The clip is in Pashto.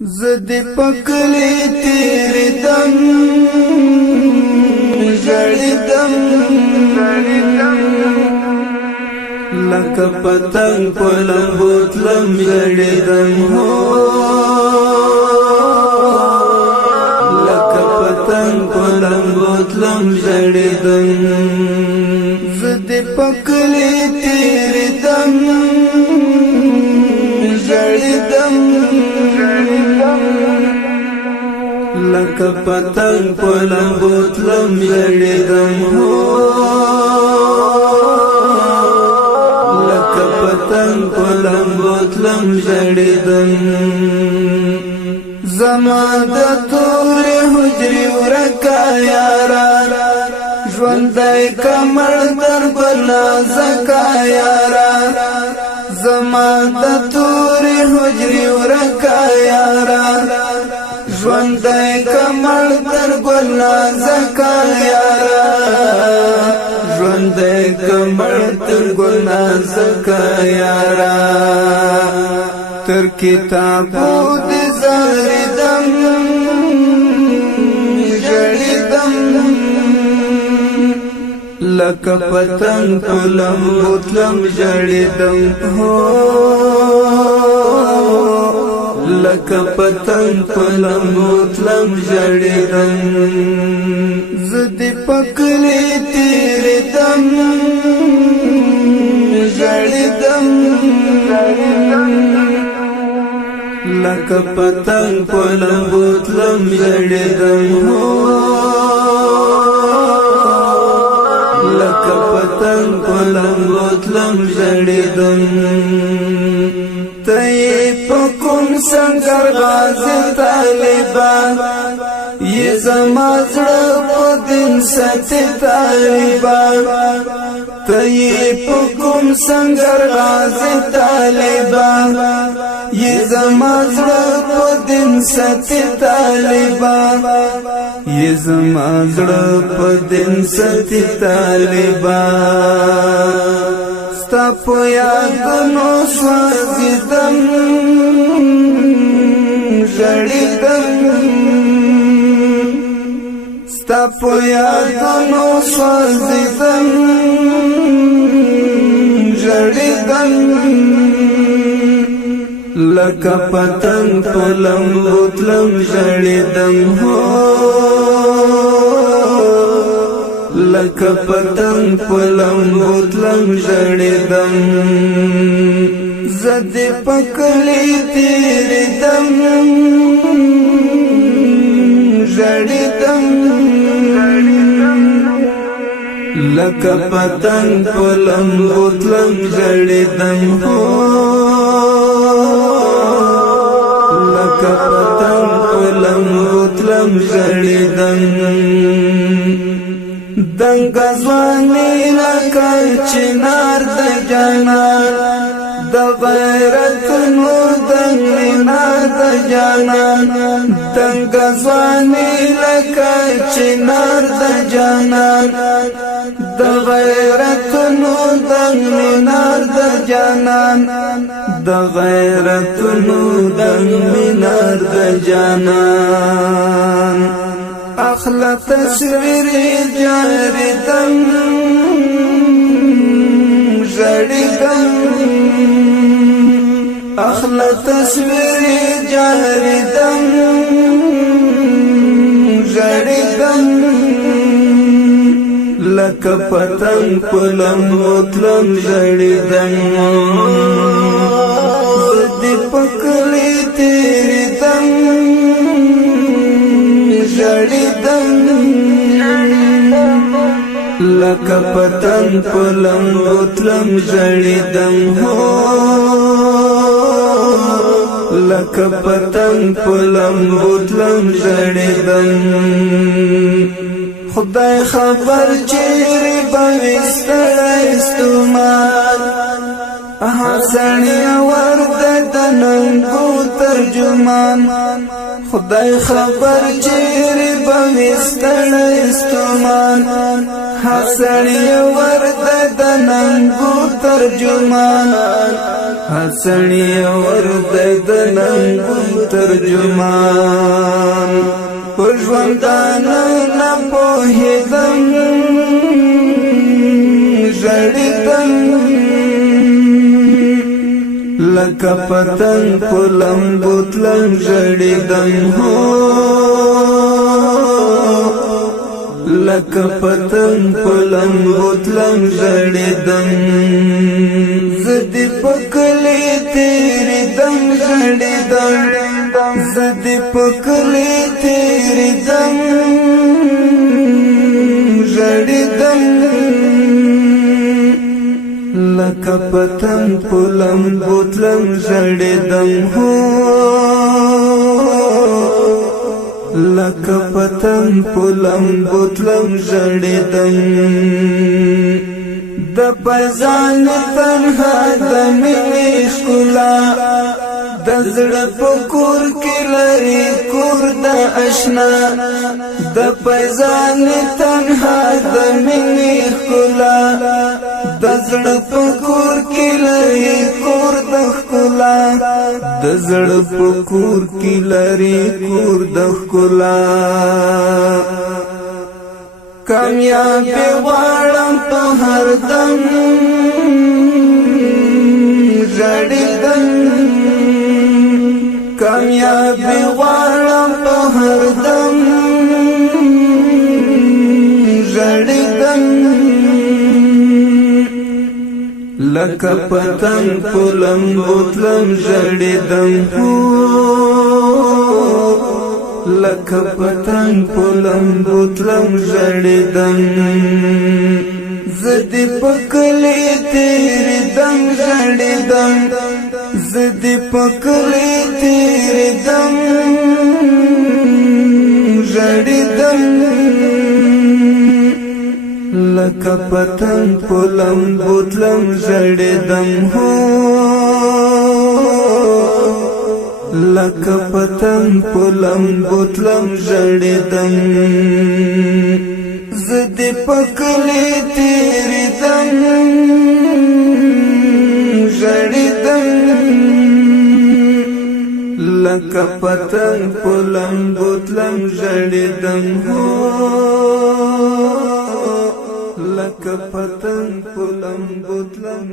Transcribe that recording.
زد پکلی تیری دم جڑی دم لکه پتنگ پلم بوتلم جڑی دم لکه پتنگ پلم بوتلم جڑی دم زد پکلی تیری دم جڑی دم لکه پتنگ پلم بوتلم جڑی دم لکه پتنگ پلم بوتلم جڑی دم زما د تور حجری ورکا یارا ژوندی کمر در بلا زکا یارا زما د تور حجری ورکا یارا ژوندی کمر در بلا زکا یارا ژوندی کمر در بلا زکا یارا تر کتابو د زاردم جړیدم لکه پتنګ پلم بوتلم جړیدم هو لکه پتنګ پلم بوتلم جړیدم زد پکلی تیری دم جړیدم لکه پتنګ پلم بوتلم جړیدم لکه پتنګ پلم بوتلم جړیدم ته په کوم سنگر غازی طالبان یہ زما زړه په دین ساتي طالبان ته په کوم سنگر غازی طالبان یہ زما زړه په دین ساتي طالبان یہ زما زړه په دین ساتي طالبان ستا په یادونو سوځیدم ژړیدم ستا په یادونو سوځیدم ژړیدم لکه پتنګ پلم بوتلم جړیدم لکه پتنګ پلم بوتلم جړیدم زد پکلی تیری دم جړیدم لکه پتنګ پلم بوتلم جړیدم لکه پتنګ پلم بوتلم جړیدم دنګ ځواني لکه چنار د جانان د غیرت نور دنګ مینار د جانان دنګ ځواني لکه چنار د جانان د غیرت نور دنګ مینار د جانان د غیرت نور دنګ مینار د جانان اخلا تصویر جاردم جړیدم اخلا تصویر جاردم جړیدم لکه پتنګ پلم بوتلم جړیدم زد پکلی تیری دم جړیدم لکه پتنګ پلم بوتلم جړیدم لکه پتنګ پلم بوتلم جړیدم خدای خبر چیرې به ستړی ستومان حسنی ورد دننگو ترجمان خدای خبر چیرې بوستړ استمان حسنی ورد دننگو ترجمان حسنی ورد دننگو ترجمان پژوندانه نه پوهېدم ژړېدم لکه پتنګ په لمبو تلم ژړېدم هو لکه پتنګ په لمبو تلم ژړېدم زه دې په کلي تېرېدم ژړېدم زه دې په کلي تېرېدم ژړېدم لکه پتنګ په لمبو تلم ژړېدم هو لکه پتنګ په لمبو تلم ژړېدم د پزان تنها د مینې ښکلا د زړه په کور کې لري کور د اشنا د پزان تنها د مینې ښکلا د زړه په کور کې لري کور د ښکلا د زړه په کور کې لري کور د ښکلا کامیابی غواړم په هر دم ژړېدم کامیابی غواړم په هر دم ژړېدم لکه پتنګ په لمبو تلم ژړېدم لکه پتنګ په لمبو تلم ژړېدم زه دې په کلي تېرېدم ژړېدم زه دې په کلي تېرېدم ژړېدم لکه پتنګ په لمبو تلم ژړېدم هو لکه پتنګ په لمبو تلم ژړېدم زه دې په کلي تېرېدم ژړېدم لکه پتنګ په لمبو تلم ژړېدم هو لکه پتنګ په لمبو تلم